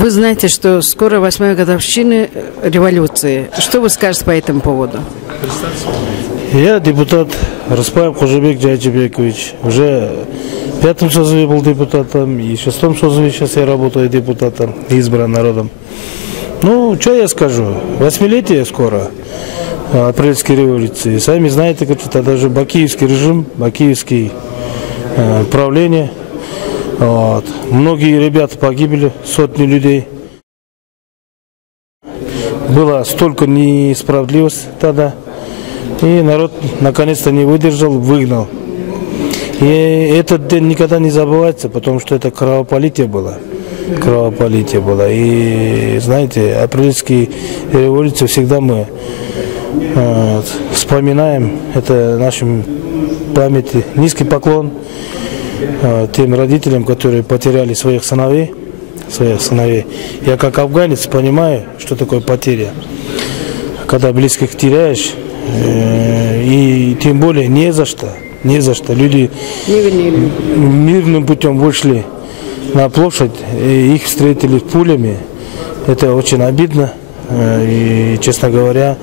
Вы знаете, что скоро 8-я годовщина революции. Что вы скажете по этому поводу? Я депутат Распаев Кожебек Джайчебекович. Уже в 5-м созыве был депутатом, и в 6-м созыве сейчас я работаю депутатом, избран народом. Ну, что я скажу? 8-летие скоро апрельской революции. Сами знаете, как это даже бакиевский режим, бакиевское правление. Вот. Многие ребята погибли, сотни людей. Было столько несправедливости тогда. И народ наконец-то не выдержал, выгнал. И этот день никогда не забывается, потому что это кровопролитие было. Кровопролитие было. И знаете, апрельские революции всегда мы вспоминаем. Это нашим памяти. Низкий поклон тем родителям, которые потеряли своих сыновей. Я как афганец понимаю, что такое потеря. Когда близких теряешь, и тем более не за что. Люди мирным путем вышли на площадь, и их встретили пулями. Это очень обидно. И, честно говоря,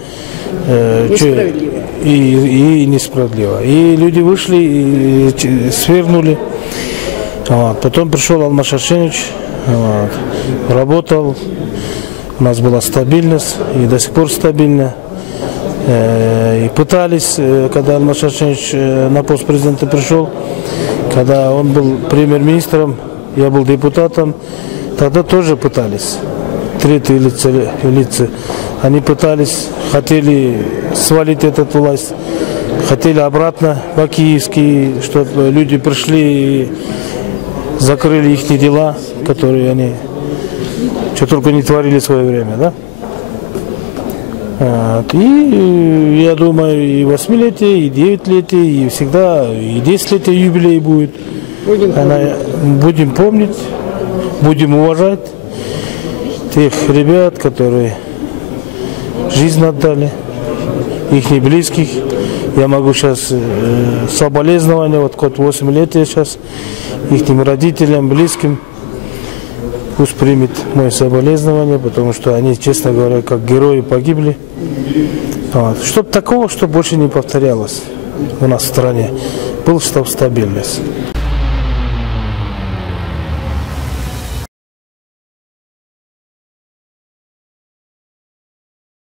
несправедливо. И несправедливо. И люди вышли и свернули. Вот. Потом пришел Алмаз Шаршенович, вот, работал. У нас была стабильность, и до сих пор стабильно. И пытались, когда Алмаз Шаршенович на пост президента пришел, когда он был премьер-министром, я был депутатом, тогда тоже пытались. Третьи лица. Они пытались, хотели свалить эту власть, хотели обратно бакиевские, чтобы люди пришли и закрыли их дела, которые они что только не творили в свое время, да? Вот. И я думаю, и 8-летие, и 9-летие, и всегда, и 10-летие юбилей будет. Будем помнить, будем уважать тех ребят, которые жизнь отдали, их близких. Я могу сейчас соболезнования, вот код 8-летия сейчас, их родителям, близким. Пусть примет мое соболезнование, потому что они, честно говоря, как герои погибли. Вот. Чтобы такого, чтобы больше не повторялось у нас в стране, был, чтобы стабильность.